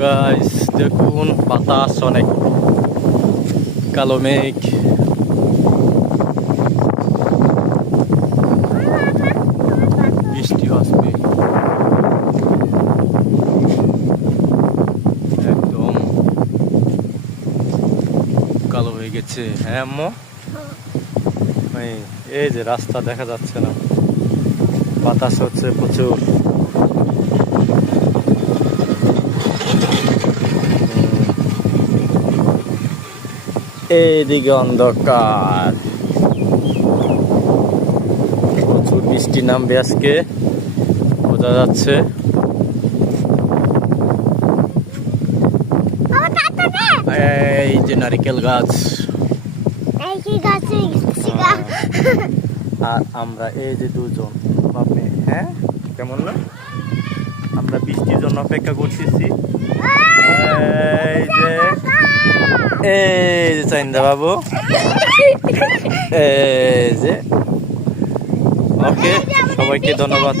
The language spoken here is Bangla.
গাইস দেখুন বাতাস অনেক, কালো মেঘ। বৃষ্টি আসবে, একদম কালো হয়ে গেছে। হ্যাঁ আম্মু, এই যে রাস্তা দেখা যাচ্ছে না, বাতাস হচ্ছে প্রচুর। এইদিকে অন্ধকার, প্রচুর বৃষ্টি নামবে আজকে বোঝা যাচ্ছে। এই যে নারিকেল গাছ, আর আমরা এই যে দুজন বাপে। হ্যাঁ কেমন না, আমরা বৃষ্টির জন্য অপেক্ষা করতেছি। এই যে চাইন্দা বাবু, এই যে। ওকে, সবাইকে ধন্যবাদ।